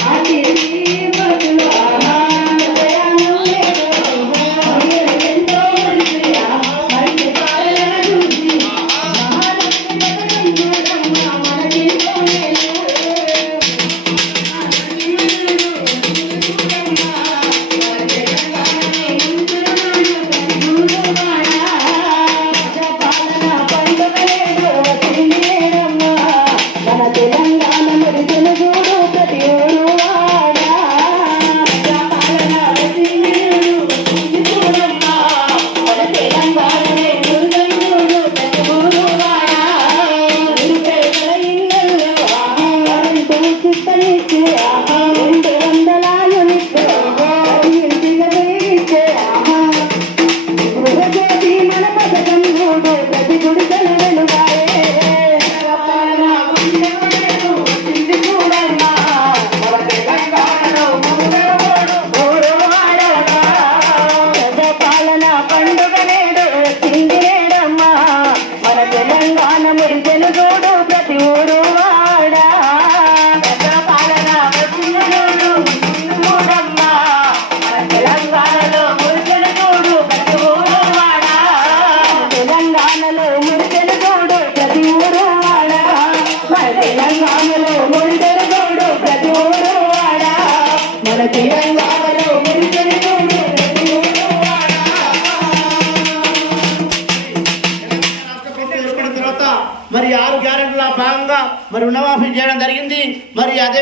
二零 ప్రజా పాలన పండుగ నేడు వచ్చింది నేడమ్మా మన తెలంగాణ మురిసెలు చూడు ప్రభుత్వం ఏర్పడిన తర్వాత మరి ఆరు గ్యారెంటీల భాగంగా మరి రుణమాఫీ చేయడం జరిగింది. మరి అదే